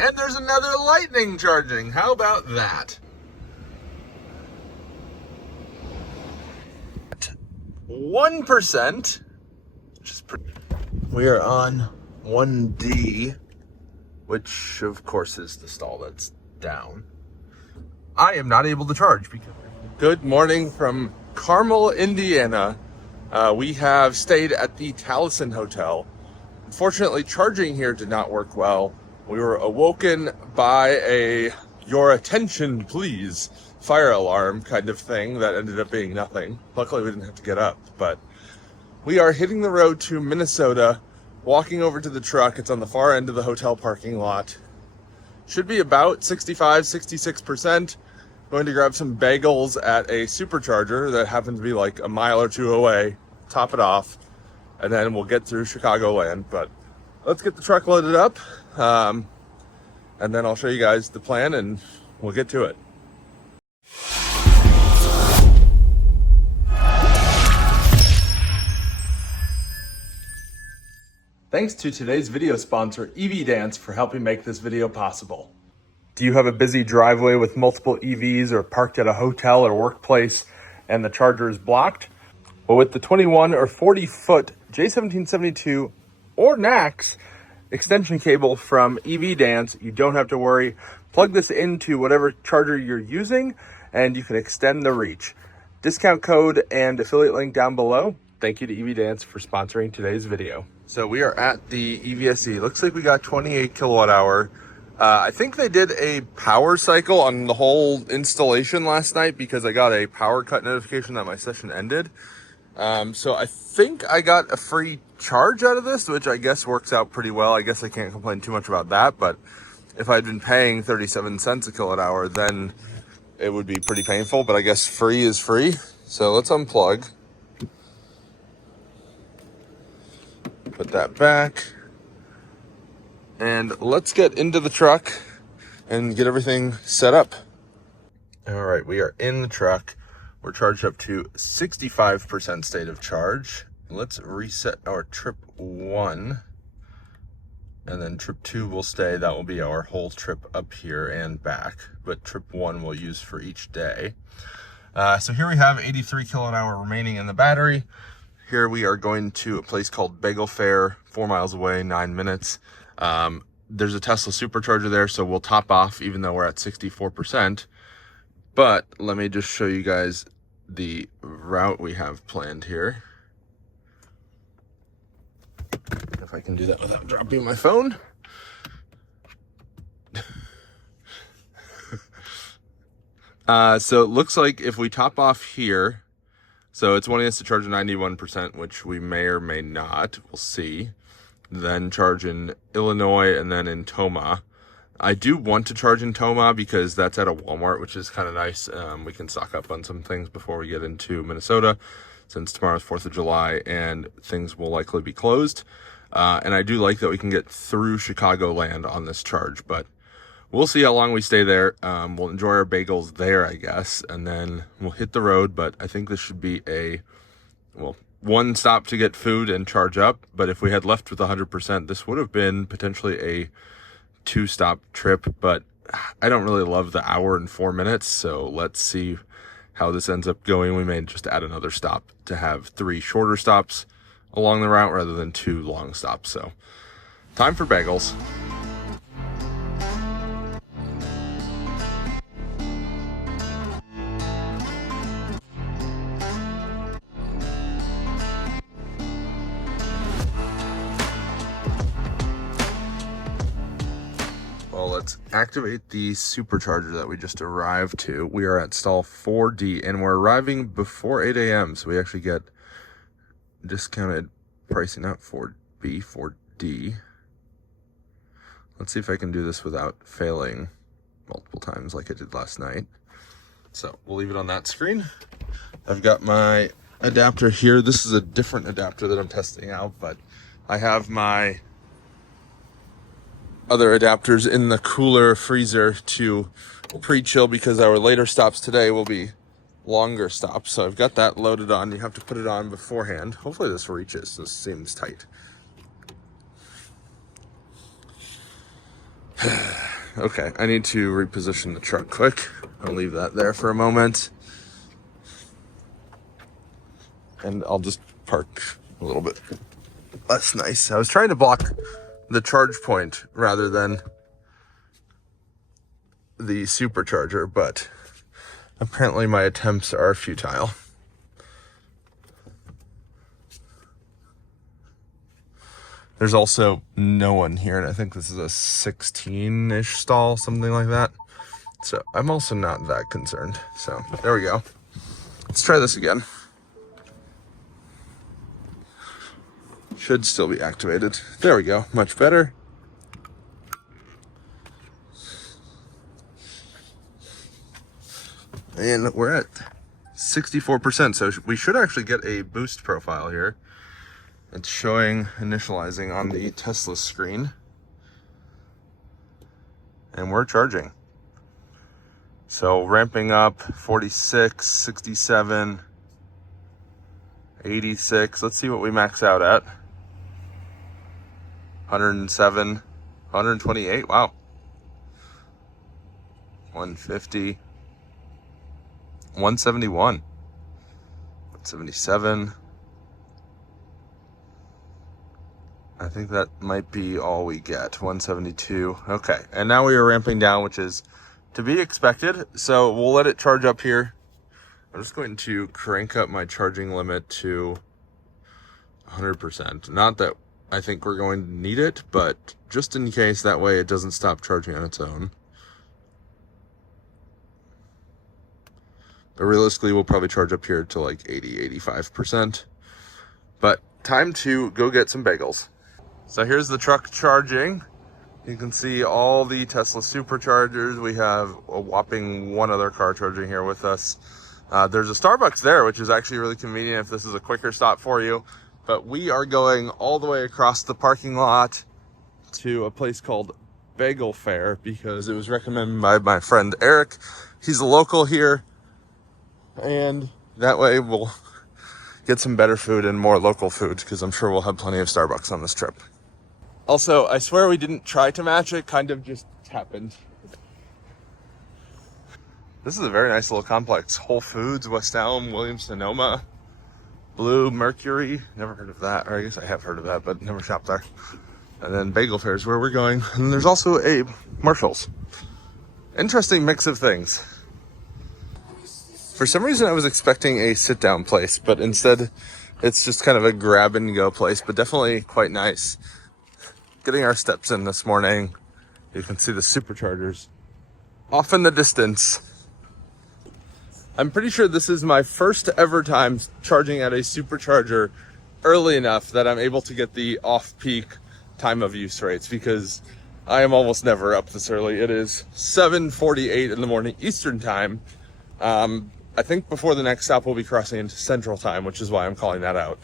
And there's another lightning charging. How about that? 1%, which is pretty. We are on 1D, which of course is the stall that's down. I am not able to charge because. Good morning from Carmel, Indiana. We have stayed at the Taliesin Hotel. Unfortunately, charging here did not work well. We were awoken by a "your attention please" fire alarm kind of thing that ended up being nothing. Luckily, we didn't have to get up, but we are hitting the road to Minnesota, walking over to the truck. It's on the far end of the hotel parking lot. Should be about 65, 66%. Going to grab some bagels at a Supercharger that happens to be like a mile or two away, top it off, and then we'll get through Chicagoland. But let's get the truck loaded up, and then I'll show you guys the plan and we'll get to it. Thanks to today's video sponsor, EVDance, for helping make this video possible. Do you have a busy driveway with multiple EVs or parked at a hotel or workplace and the charger is blocked? Well, with the 21 or 40 foot J1772 or NACS extension cable from EVDance, you don't have to worry. Plug this into whatever charger you're using and you can extend the reach. Discount code and affiliate link down below. Thank you to EVDance for sponsoring today's video. So we are at the EVSE. Looks like we got 28 kilowatt hour. I think they did a power cycle on the whole installation last night because I got a power cut notification that my session ended. So I think I got a free charge out of this, which I guess works out pretty well. I guess I can't complain too much about that, but if I'd been paying 37 cents a kilowatt hour, then it would be pretty painful, but I guess free is free. So let's unplug. Put that back. And let's get into the truck and get everything set up. All right, we are in the truck. We're charged up to 65% state of charge. Let's reset our trip 1. And then trip 2 will stay. That will be our whole trip up here and back. But trip 1 we'll use for each day. So here we have 83 kilowatt hour remaining in the battery. Here we are going to a place called Bagel Fair, 4 miles away, 9 minutes. There's a Tesla Supercharger there, so we'll top off even though we're at 64%. But let me just show you guys the route we have planned here. If I can do that without dropping my phone. So it looks like if we top off here, so it's wanting us to charge 91%, which we may or may not, we'll see. Then charge in Illinois and then in Tomah. I do want to charge in Tomah because that's at a Walmart, which is kind of nice. We can stock up on some things before we get into Minnesota, since tomorrow's 4th of July and things will likely be closed. And I do like that we can get through Chicagoland on this charge, but we'll see how long we stay there. We'll enjoy our bagels there, I guess, and then we'll hit the road. But I think this should be one stop to get food and charge up. But if we had left with 100%, this would have been potentially a 2-stop trip. But I don't really love the hour and 4 minutes. So let's see how this ends up going. We may just add another stop to have 3 shorter stops along the route rather than 2 long stops. So time for bagels. Let's activate the Supercharger that we just arrived to. We are at stall 4D and we're arriving before 8 a.m. So we actually get discounted pricing, not 4B, 4D. Let's see if I can do this without failing multiple times like I did last night. So we'll leave it on that screen. I've got my adapter here. This is a different adapter that I'm testing out, but I have my other adapters in the cooler freezer to pre-chill because our later stops today will be longer stops. So I've got that loaded on. You have to put it on beforehand. Hopefully this reaches. This seems tight. Okay, I need to reposition the truck quick. I'll leave that there for a moment. And I'll just park a little bit less nice. I was trying to block the charge point rather than the Supercharger, but apparently my attempts are futile. There's also no one here, and I think this is a 16-ish stall, something like that. So I'm also not that concerned. So there we go. Let's try this again. Should still be activated. There we go, much better. And we're at 64%, so we should actually get a boost profile here. It's showing initializing on the Tesla screen. And we're charging. So ramping up 46, 67, 86. Let's see what we max out at. 107, 128, wow. 150, 171, 177. I think that might be all we get, 172. Okay, and now we are ramping down, which is to be expected. So we'll let it charge up here. I'm just going to crank up my charging limit to 100%. Not that I think we're going to need it, but just in case, that way it doesn't stop charging on its own. But realistically, we'll probably charge up here to like 80, 85%. But time to go get some bagels. So here's the truck charging. You can see all the Tesla Superchargers. We have a whopping one other car charging here with us. There's a Starbucks there, which is actually really convenient if this is a quicker stop for you. But we are going all the way across the parking lot to a place called Bagel Fair because it was recommended by my friend Eric. He's a local here. And that way we'll get some better food and more local food because I'm sure we'll have plenty of Starbucks on this trip. Also, I swear we didn't try to match it, kind of just happened. This is a very nice little complex. Whole Foods, West Elm, Williams-Sonoma, Blue Mercury. Never heard of that, or I guess I have heard of that, but never shopped there. And then Bagel Fair is where we're going. And there's also a Marshall's. Interesting mix of things. For some reason, I was expecting a sit-down place, but instead, it's just kind of a grab-and-go place, but definitely quite nice. Getting our steps in this morning. You can see the Superchargers off in the distance. I'm pretty sure this is my first ever time charging at a Supercharger early enough that I'm able to get the off-peak time of use rates because I am almost never up this early. It is 7:48 in the morning Eastern time. I think before the next stop we'll be crossing into Central Time, which is why I'm calling that out.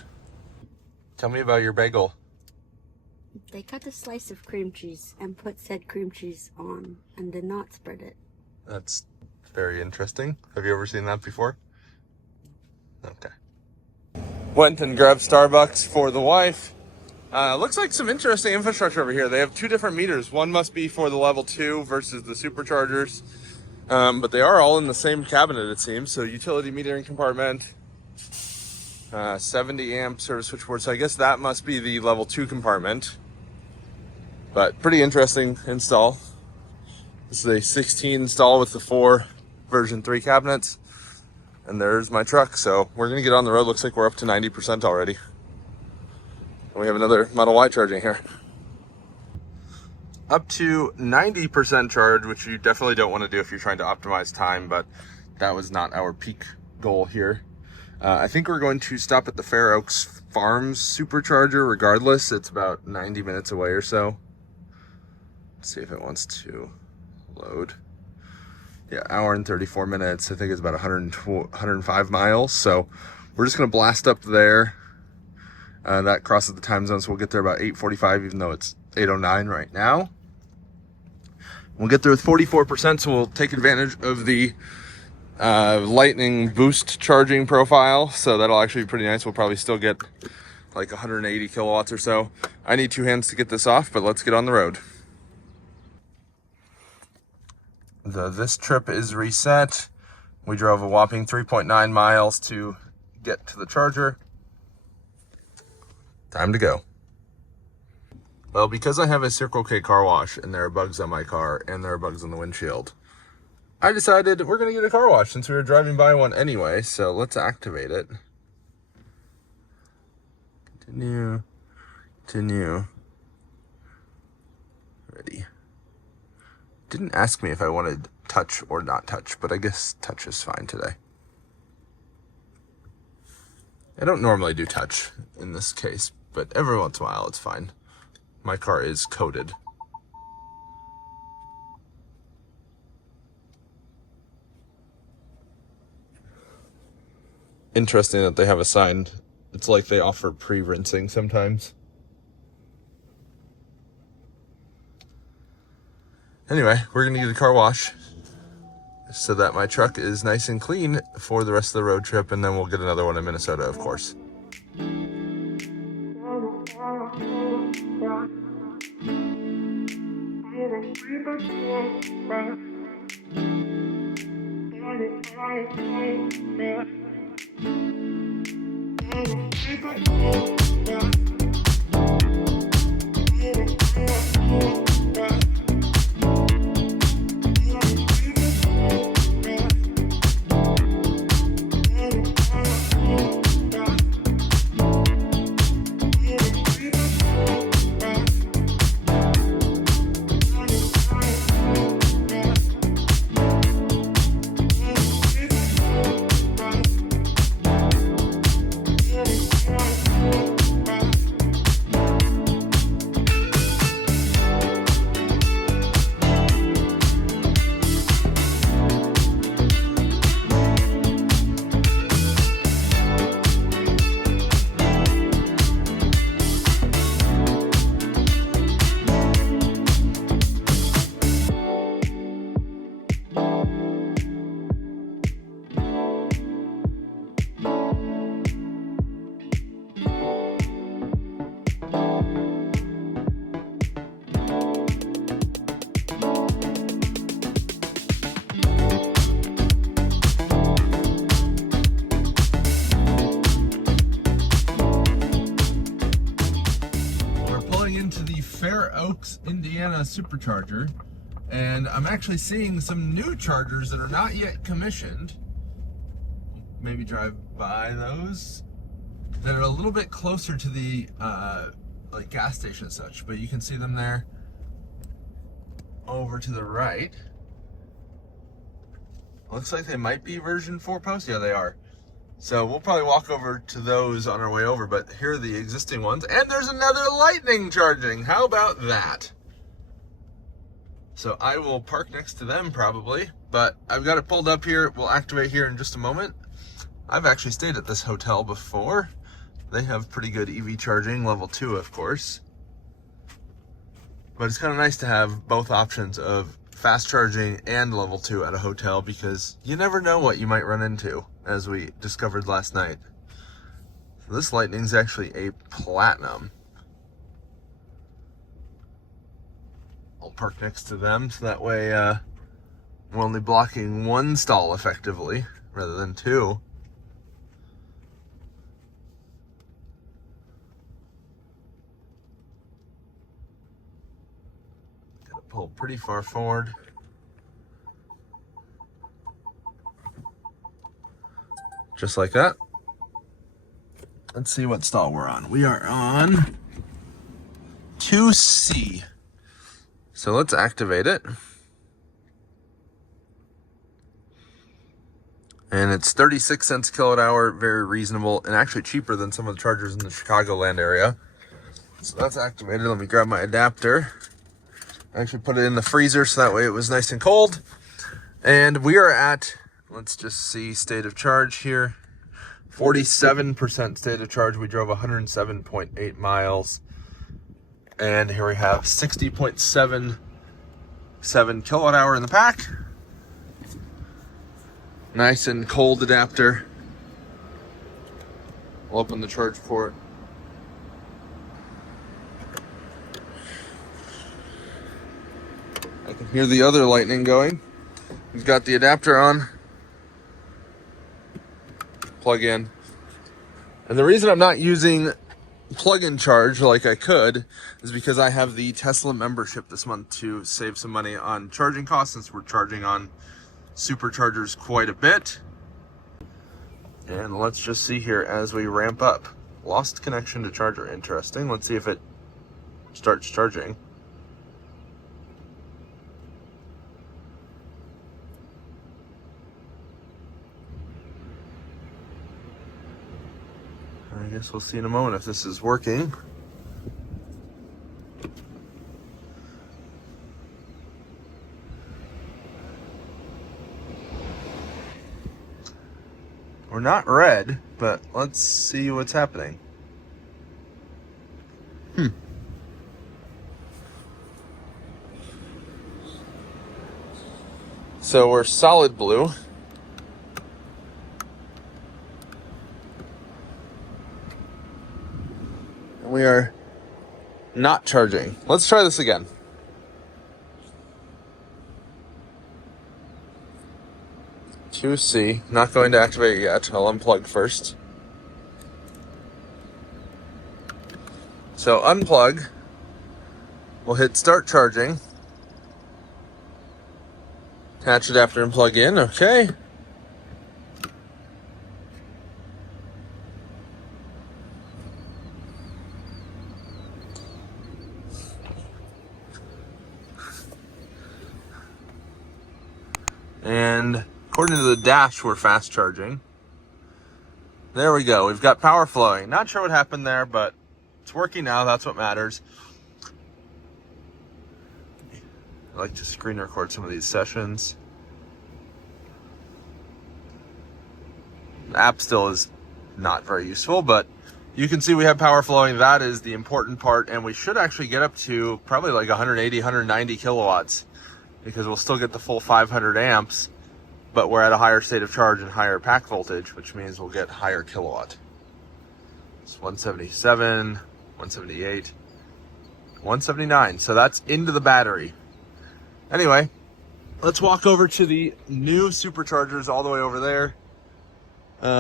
Tell me about your bagel. They cut a slice of cream cheese and put said cream cheese on and did not spread it. That's very interesting. Have you ever seen that before? Okay. Went and grabbed Starbucks for the wife. Looks like some interesting infrastructure over here. They have two different meters. One must be for the level 2 versus the Superchargers. But they are all in the same cabinet, it seems. So utility metering compartment, 70 amp service switchboard. So I guess that must be the level 2 compartment. But pretty interesting install. This is a 16 install with the 4 version 3 cabinets. And there's my truck. So we're going to get on the road. Looks like we're up to 90% already. And we have another Model Y charging here. Up to 90% charge, which you definitely don't want to do if you're trying to optimize time, but that was not our peak goal here. I think we're going to stop at the Fair Oaks Farms Supercharger regardless. It's about 90 minutes away or so. Let's see if it wants to load. Yeah, hour and 34 minutes. I think it's about 105 miles. So we're just going to blast up there. That crosses the time zone, so we'll get there about 8:45, even though it's 8:09 right now. We'll get there with 44%, so we'll take advantage of the lightning boost charging profile. So that'll actually be pretty nice. We'll probably still get like 180 kilowatts or so. I need 2 hands to get this off, but let's get on the road. This trip is reset. We drove a whopping 3.9 miles to get to the charger. Time to go. Well, because I have a Circle K car wash and there are bugs on my car and there are bugs on the windshield, I decided we're going to get a car wash since we were driving by one anyway. So let's activate it. Continue. Ready. Didn't ask me if I wanted touch or not touch, but I guess touch is fine today. I don't normally do touch in this case, but every once in a while it's fine. My car is coated. Interesting that they have a sign. It's like they offer pre-rinsing sometimes. Anyway, we're gonna get a car wash so that my truck is nice and clean for the rest of the road trip, and then we'll get another one in Minnesota, of course. Indiana Supercharger, and I'm actually seeing some new chargers that are not yet commissioned. Maybe drive by those that are a little bit closer to the like gas station and such, but you can see them there over to the right. Looks like they might be version 4 post. Yeah, they are. So we'll probably walk over to those on our way over, but here are the existing ones. And there's another lightning charging. How about that? So I will park next to them probably, but I've got it pulled up here. We'll activate here in just a moment. I've actually stayed at this hotel before. They have pretty good EV charging, level 2 of course. But it's kind of nice to have both options of fast charging and level 2 at a hotel, because you never know what you might run into, as we discovered last night. So this Lightning's actually a platinum. I'll park next to them so that way we're only blocking one stall effectively rather than two. Gotta pull pretty far forward. Just like that. Let's see what stall we're on. We are on 2C. So let's activate it. And it's 36 cents a kilowatt hour, very reasonable, and actually cheaper than some of the chargers in the Chicagoland area. So that's activated. Let me grab my adapter. I actually put it in the freezer so that way it was nice and cold. And we are at, let's just see, state of charge here. 47% state of charge. We drove 107.8 miles. And here we have 60.77 kilowatt hour in the pack. Nice and cold adapter. We'll open the charge port. I can hear the other Lightning going. We've got the adapter on. Plug in. And the reason I'm not using plug-in charge like I could is because I have the Tesla membership this month to save some money on charging costs, since we're charging on Superchargers quite a bit. And let's just see here as we ramp up. Lost connection to charger. Interesting. Let's see if it starts charging. I guess we'll see in a moment if this is working. We're not red, but let's see what's happening. So we're solid blue. And we are not charging. Let's try this again. C, not going to activate yet. I'll unplug first. So unplug. We'll hit start charging. Attach adapter and plug in. Okay. And according to the dash, we're fast charging. There we go. We've got power flowing. Not sure what happened there, but it's working now. That's what matters. I like to screen record some of these sessions. The app still is not very useful, but you can see we have power flowing. That is the important part, and we should actually get up to probably like 180, 190 kilowatts, because we'll still get the full 500 amps, but we're at a higher state of charge and higher pack voltage, which means we'll get higher kilowatt. It's 177, 178, 179. So that's into the battery. Anyway, let's walk over to the new Superchargers all the way over there.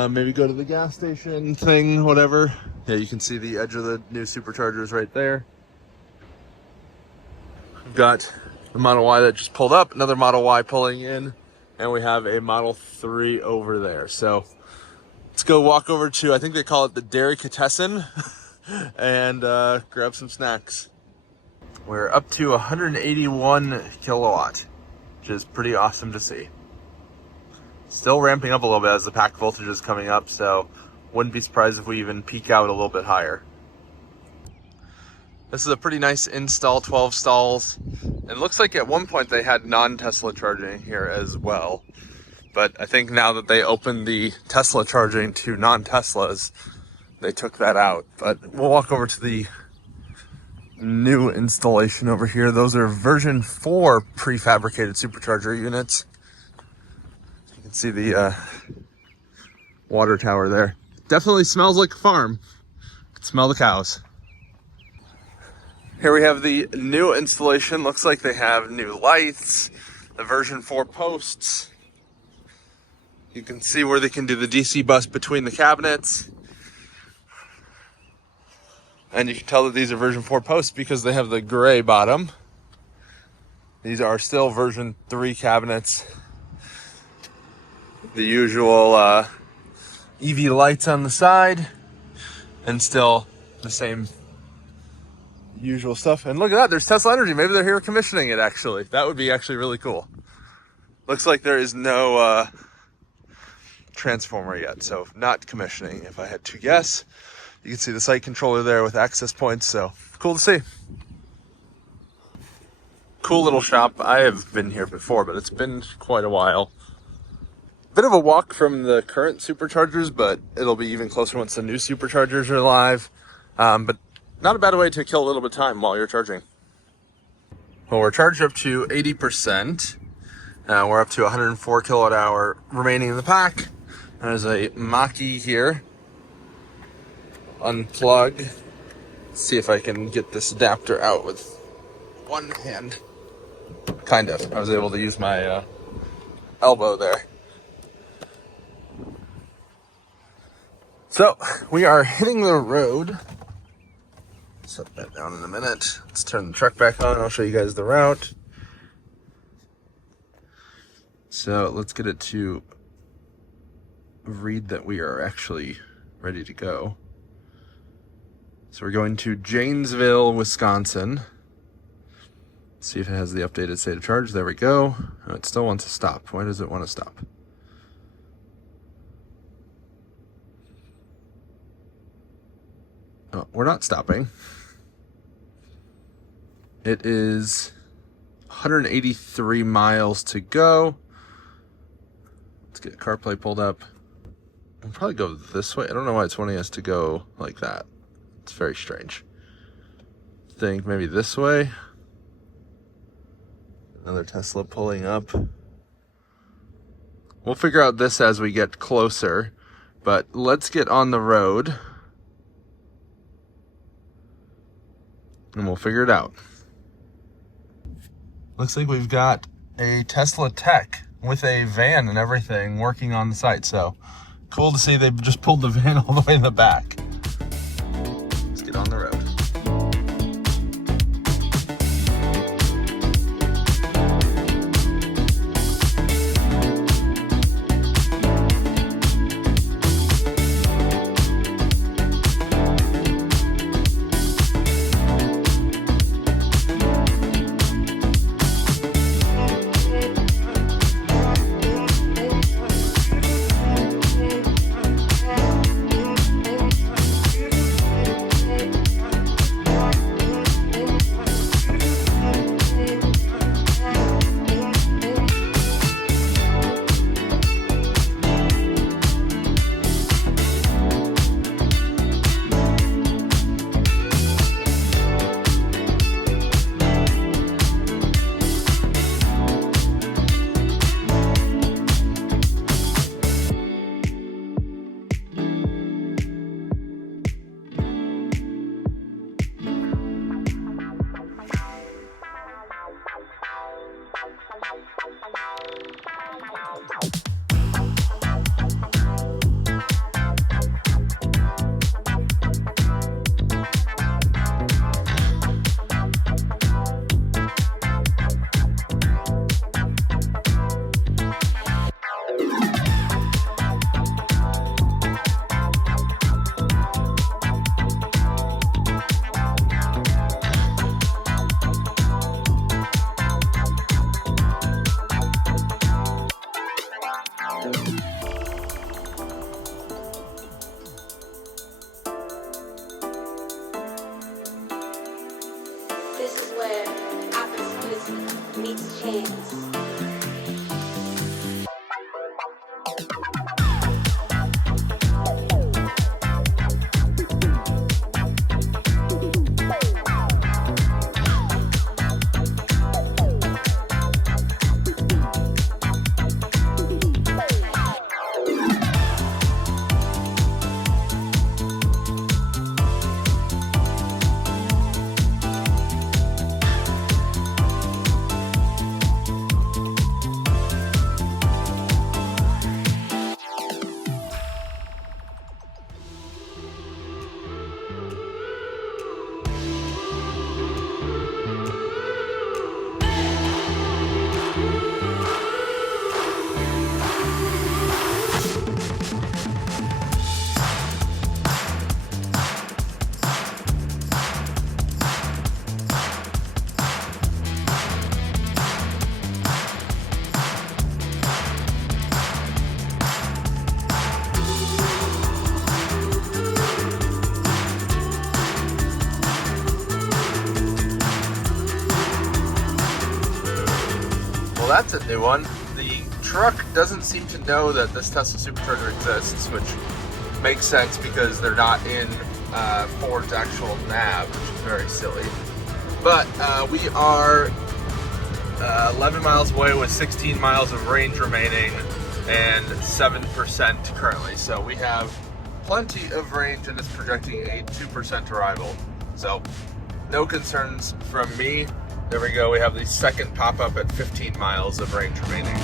Maybe go to the gas station thing, whatever. Yeah, you can see the edge of the new Superchargers right there. We've got the Model Y that just pulled up, another Model Y pulling in, and we have a Model 3 over there. So let's go walk over to, I think they call it the Derating, and grab some snacks. We're up to 181 kilowatt, which is pretty awesome to see. Still ramping up a little bit as the pack voltage is coming up, so wouldn't be surprised if we even peak out a little bit higher. This is a pretty nice install, 12 stalls. It looks like at one point they had non-Tesla charging here as well. But I think now that they opened the Tesla charging to non-Teslas, they took that out. But we'll walk over to the new installation over here. Those are version 4 prefabricated supercharger units. You can see the water tower there. Definitely smells like a farm. You can smell the cows. Here we have the new installation. Looks like they have new lights, the version 4 posts. You can see where they can do the DC bus between the cabinets. And you can tell that these are version 4 posts because they have the gray bottom. These are still version 3 cabinets. The usual EV lights on the side, and still the same usual stuff. And look at that, there's Tesla Energy. Maybe they're here commissioning it, actually. That would be actually really cool. Looks like there is no transformer yet, so not commissioning, if I had to guess. You can see the site controller there with access points, so cool to see. Cool little shop. I have been here before, but it's been quite a while. Bit of a walk from the current Superchargers, but it'll be even closer once the new Superchargers are live. But not a bad way to kill a little bit of time while you're charging. Well, we're charged up to 80%. We're up to 104 kilowatt hour remaining in the pack. There's a Mach-E here. Unplug. See if I can get this adapter out with one hand. Kind of. I was able to use my elbow there. So we are hitting the road. Set that down in a minute. Let's turn the truck back on. I'll show you guys the route. So let's get it to read that we are actually ready to go. So we're going to Janesville, Wisconsin. Let's see if it has the updated state of charge. There we go. Oh, it still wants to stop. Why does it want to stop? Oh, we're not stopping. It is 183 miles to go. Let's get CarPlay pulled up. We'll probably go this way. I don't know why it's wanting us to go like that. It's very strange. Think maybe this way. Another Tesla pulling up. We'll figure out this as we get closer, but let's get on the road and we'll figure it out. Looks like we've got a Tesla tech with a van and everything working on the site. So cool to see they've just pulled the van all the way in the back. Let's get on the road. This is where opportunity meets chance. Well, that's a new one. The truck doesn't seem to know that this Tesla Supercharger exists, which makes sense because they're not in Ford's actual nav, which is very silly. But we are 11 miles away with 16 miles of range remaining and 7% currently. So we have plenty of range and it's projecting a 2% arrival. So no concerns from me. There we go. We have the second pop-up at 15 miles of range remaining.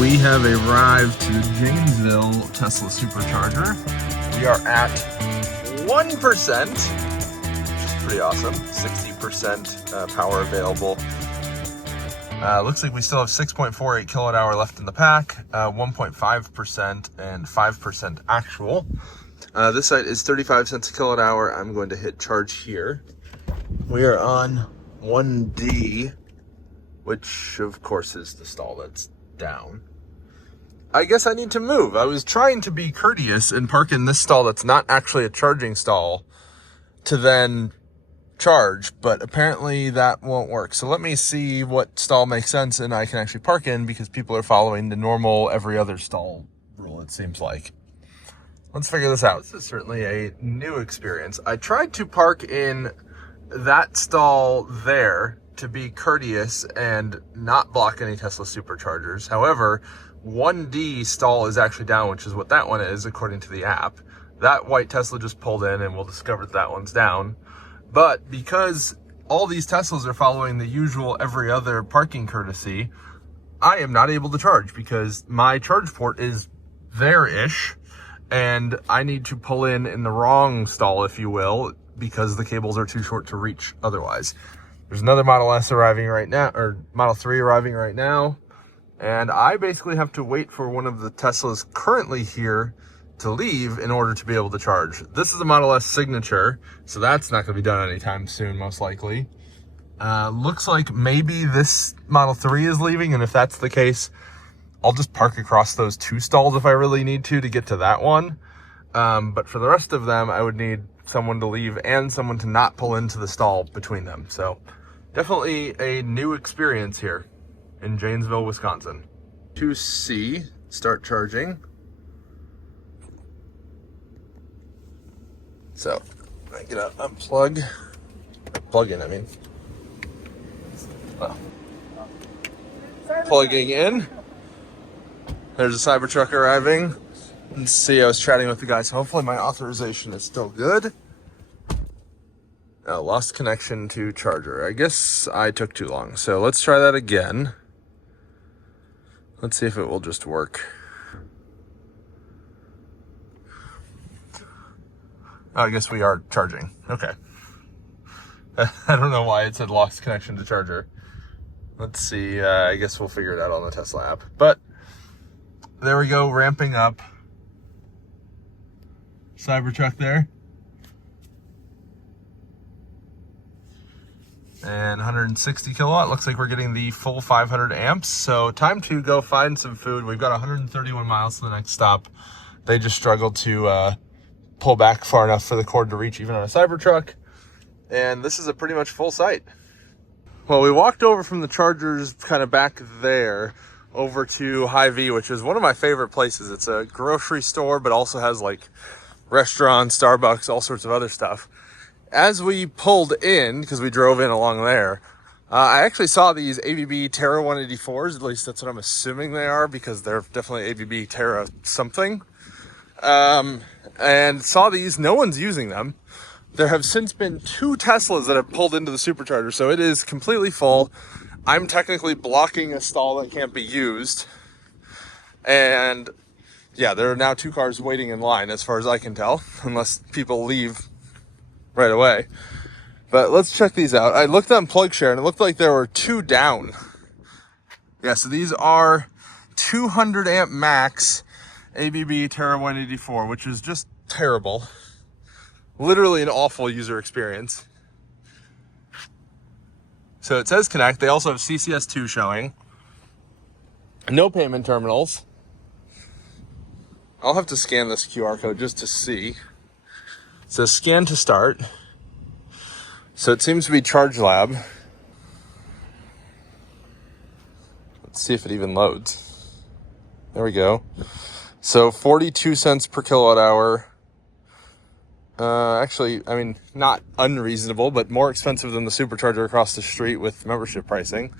We have arrived to the Janesville Tesla Supercharger. We are at 1%, which is pretty awesome. 60% power available. Looks like we still have 6.48 kilowatt hour left in the pack, 1.5% and 5% actual. This site is 35 cents a kilowatt hour. I'm going to hit charge here. We are on 1D, which of course is the stall that's down. I guess I need to move. I was trying to be courteous and park in this stall that's not actually a charging stall to then charge, but apparently that won't work. So let me see what stall makes sense and I can actually park in, because people are following the normal every other stall rule, it seems like. Let's figure this out. This is certainly a new experience. I tried to park in that stall there to be courteous and not block any Tesla Superchargers. However, 1D stall is actually down, which is what that one is according to the app. That white Tesla just pulled in and we'll discover that one's down. But because all these Teslas are following the usual every other parking courtesy, I am not able to charge because my charge port is there-ish and I need to pull in the wrong stall, if you will, because the cables are too short to reach otherwise. There's another Model S arriving right now, or Model 3 arriving right now. And I basically have to wait for one of the Teslas currently here to leave in order to be able to charge. This is a Model S Signature, so that's not going to be done anytime soon, most likely. Looks like maybe this Model 3 is leaving, and if that's the case, I'll just park across those two stalls if I really need to get to that one. But for the rest of them, I would need someone to leave and someone to not pull into the stall between them. So definitely a new experience here in Janesville, Wisconsin. 2C, start charging. So I get out, unplug, plug in, I mean. Well, plugging in. There's a Cybertruck arriving. Let's see, I was chatting with the guys. Hopefully my authorization is still good. Oh, lost connection to charger. I guess I took too long. So let's try that again. Let's see if it will just work. Oh, I guess we are charging. Okay. I don't know why it said lost connection to charger. Let's see. I guess we'll figure it out on the Tesla app. But there we go, ramping up. Cybertruck there. And 160 kilowatt. Looks like we're getting the full 500 amps. So time to go find some food. We've got 131 miles to the next stop. They just struggled to pull back far enough for the cord to reach even on a Cybertruck. And this is a pretty much full site. Well, we walked over from the Chargers kind of back there over to Hy-Vee, which is one of my favorite places. It's a grocery store, but also has like restaurants, Starbucks, all sorts of other stuff. As we pulled in, because we drove in along there, I actually saw these ABB Terra 184s. At least that's what I'm assuming they are, because they're definitely ABB Terra something. And saw these. No one's using them. There have since been 2 Teslas that have pulled into the Supercharger, so it is completely full. I'm technically blocking a stall that can't be used. And yeah, there are now 2 cars waiting in line as far as I can tell, unless people leave right away. But let's check these out. I looked on PlugShare and it looked like there were 2 down. Yeah, so these are 200 amp max ABB Terra 184, which is just terrible. Literally an awful user experience. So it says connect. They also have CCS2 showing. No payment terminals. I'll have to scan this QR code just to see. It says scan to start. So it seems to be Charge Lab. Let's see if it even loads. There we go. So 42 cents per kilowatt hour. Actually, I mean, not unreasonable, but more expensive than the Supercharger across the street with membership pricing.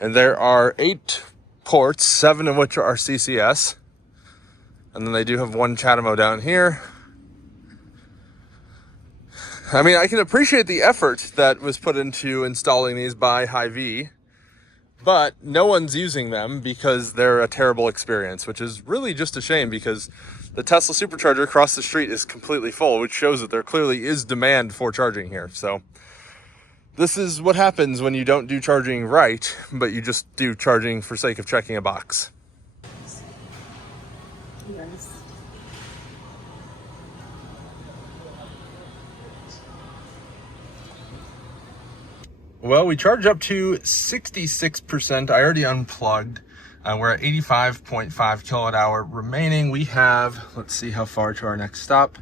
And there are 8 ports, 7 of which are CCS. And then they do have 1 CHAdeMO down here. I mean, I can appreciate the effort that was put into installing these by Hy-Vee. but no one's using them because they're a terrible experience, which is really just a shame because the Tesla Supercharger across the street is completely full, which shows that there clearly is demand for charging here. So this is what happens when you don't do charging right, but you just do charging for sake of checking a box. Yes. Well, we charge up to 66%. I already unplugged. We're at 85.5 kilowatt hour remaining. We have, let's see how far to our next stop.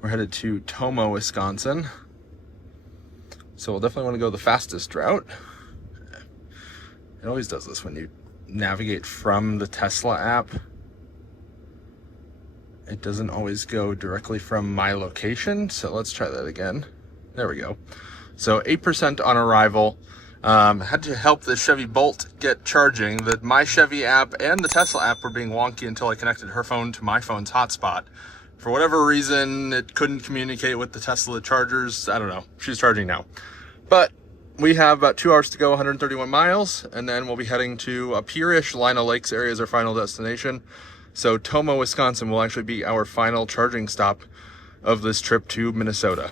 We're headed to Tomah, Wisconsin. So we'll definitely want to go the fastest route. It always does this when you navigate from the Tesla app. It doesn't always go directly from my location. So let's try that again. There we go. So 8% on arrival. Had to help the Chevy Bolt get charging. My Chevy app and the Tesla app were being wonky until I connected her phone to my phone's hotspot. For whatever reason, it couldn't communicate with the Tesla chargers. I don't know. She's charging now. But we have about 2 hours to go, 131 miles, and then we'll be heading to up here-ish. Lino Lakes area is our final destination. So Tomah, Wisconsin will actually be our final charging stop of this trip to Minnesota.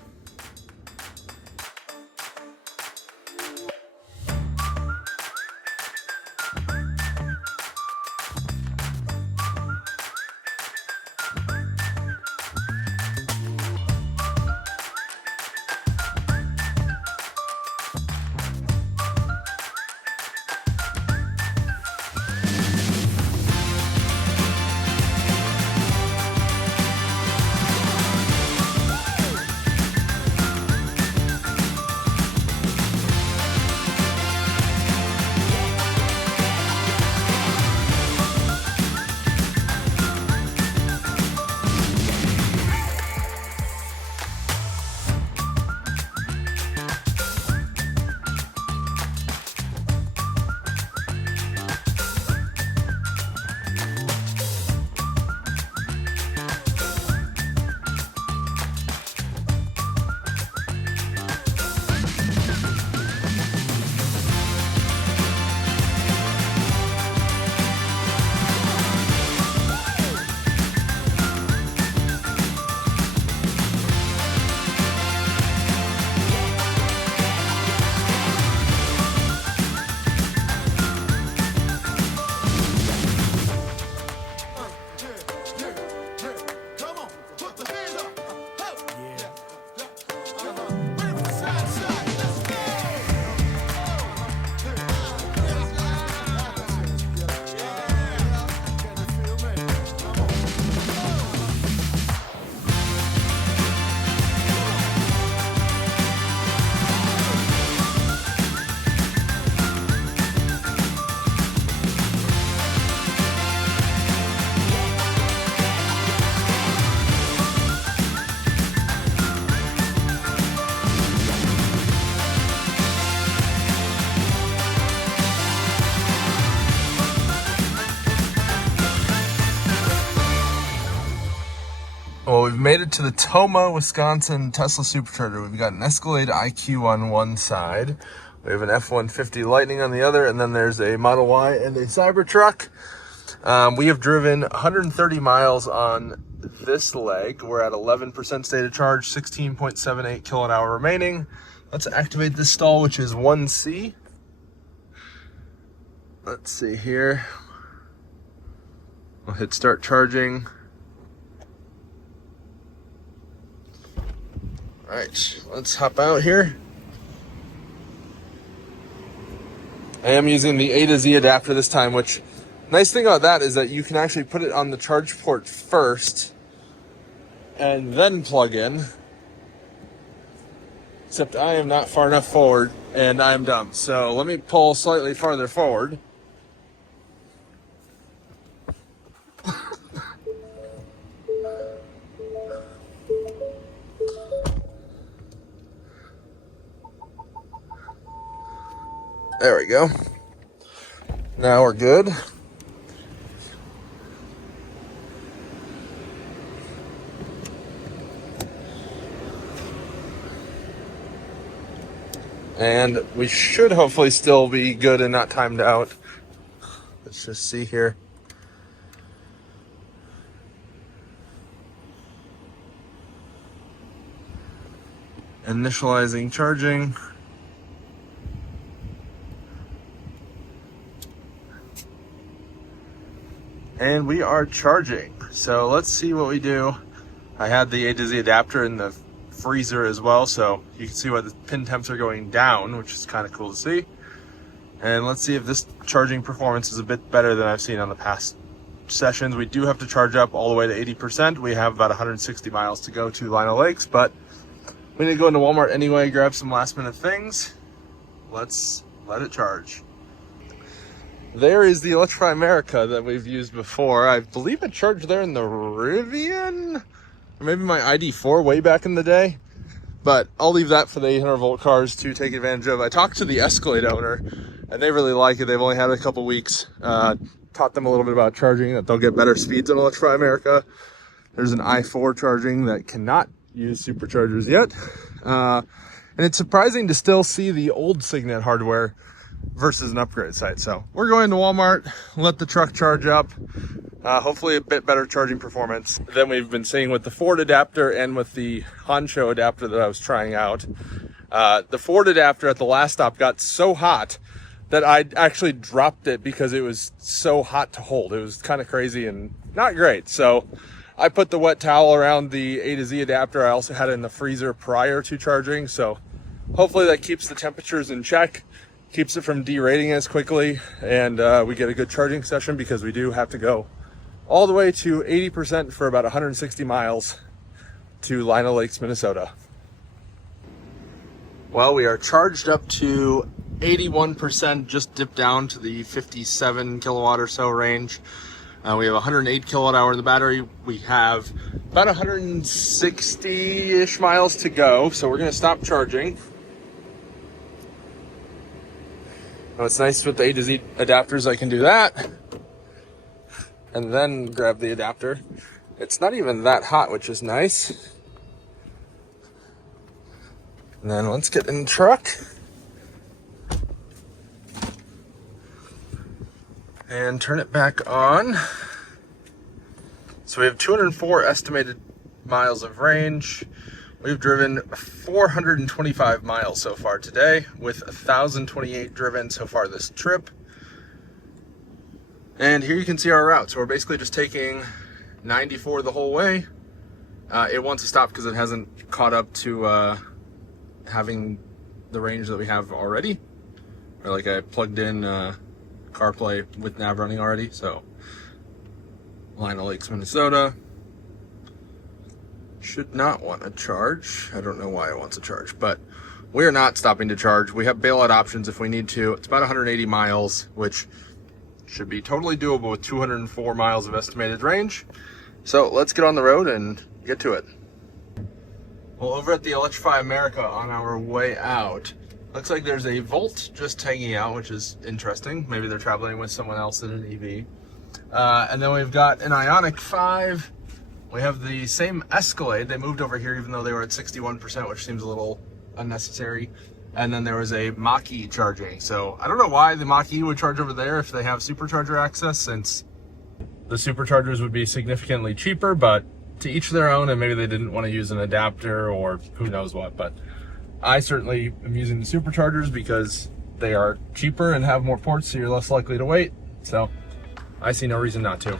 Well, we've made it to the Tomah, Wisconsin Tesla Supercharger. We've got an Escalade IQ on one side. We have an F150 Lightning on the other, and then there's a Model Y and a Cybertruck. We have driven 130 miles on this leg. We're at 11% state of charge, 16.78 kilowatt hour remaining. Let's activate this stall, which is 1C. Let's see here. We'll hit start charging. All right, let's hop out here. I am using the A to Z adapter this time, which nice thing about that is that you can actually put it on the charge port first and then plug in. Except I am not far enough forward and I'm dumb. So let me pull slightly farther forward. There we go. Now we're good. And we should hopefully still be good and not timed out. Let's just see here. Initializing charging. And we are charging. So let's see what we do. I had the A2Z adapter in the freezer as well, so you can see why the pin temps are going down, which is kind of cool to see. And let's see if this charging performance is a bit better than I've seen on the past sessions. We do have to charge up all the way to 80%. We have about 160 miles to go to Lino Lakes, but we need to go into Walmart anyway, grab some last minute things. Let's let it charge. There is the Electrify America that we've used before. I believe it charged there in the Rivian, or maybe my ID4 way back in the day. But I'll leave that for the 800 volt cars to take advantage of. I talked to the Escalade owner, and they really like it. They've only had it a couple weeks. Taught them a little bit about charging, that they'll get better speeds on Electrify America. There's an i4 charging that cannot use Superchargers yet. And it's surprising to still see the old Signet hardware versus an upgrade site. So we're going to Walmart, let the truck charge up. Hopefully a bit better charging performance than we've been seeing with the Ford adapter and with the Honcho adapter that I was trying out. The Ford adapter at the last stop got so hot that I actually dropped it because it was so hot to hold. It was kind of crazy and not great. So I put the wet towel around the A2Z adapter. I also had it in the freezer prior to charging. So hopefully that keeps the temperatures in check, keeps it from derating as quickly, and we get a good charging session, because we do have to go all the way to 80% for about 160 miles to Lino Lakes, Minnesota. Well, we are charged up to 81%, just dipped down to the 57 kilowatt or so range. We have 108 kilowatt hour in the battery. We have about 160-ish miles to go, so we're gonna stop charging. Now, it's nice with the A2Z adapters, I can do that and then grab the adapter. It's not even that hot, which is nice. And then let's get in the truck and turn it back on. So we have 204 estimated miles of range. We've driven 425 miles so far today, with 1,028 driven so far this trip. And here you can see our route. So we're basically just taking 94 the whole way. It wants to stop because it hasn't caught up to having the range that we have already. Or like I plugged in CarPlay with nav running already. So Lino Lakes, Minnesota. Should not want to charge. I don't know why it wants to charge, but we're not stopping to charge. We have bailout options if we need to. It's about 180 miles, which should be totally doable with 204 miles of estimated range. So let's get on the road and get to it. Well, over at the Electrify America on our way out, looks like there's a Volt just hanging out, which is interesting. Maybe they're traveling with someone else in an EV. And then we've got an Ioniq 5. We have the same Escalade. They moved over here even though they were at 61%, which seems a little unnecessary. And then there was a Mach-E charging. So I don't know why the Mach-E would charge over there if they have Supercharger access, since the Superchargers would be significantly cheaper, but to each their own, and maybe they didn't want to use an adapter or who knows what. But I certainly am using the Superchargers because they are cheaper and have more ports, so you're less likely to wait. So I see no reason not to.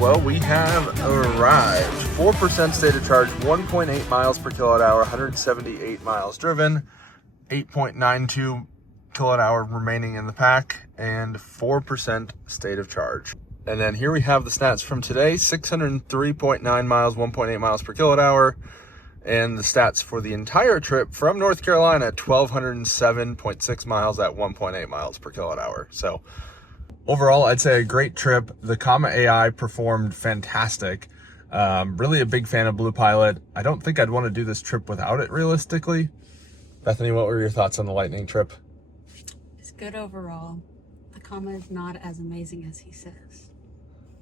Well, we have arrived. 4% state of charge, 1.8 miles per kilowatt hour, 178 miles driven, 8.92 kilowatt hour remaining in the pack, and 4% state of charge. And then here we have the stats from today, 603.9 miles, 1.8 miles per kilowatt hour. And the stats for the entire trip from North Carolina, 1,207.6 miles at 1.8 miles per kilowatt hour. So overall, I'd say a great trip. The Tomah AI performed fantastic. Really a big fan of Blue Pilot. I don't think I'd want to do this trip without it realistically. Bethany, what were your thoughts on the Lightning trip? It's good overall. The Tomah is not as amazing as he says.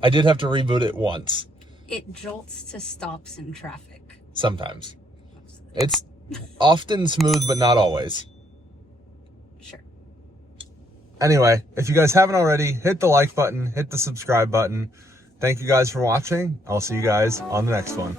I did have to reboot it once. It jolts to stops in traffic. Sometimes. It's often smooth, but not always. Sure. Anyway, if you guys haven't already, hit the like button, hit the subscribe button. Thank you guys for watching. I'll see you guys on the next one.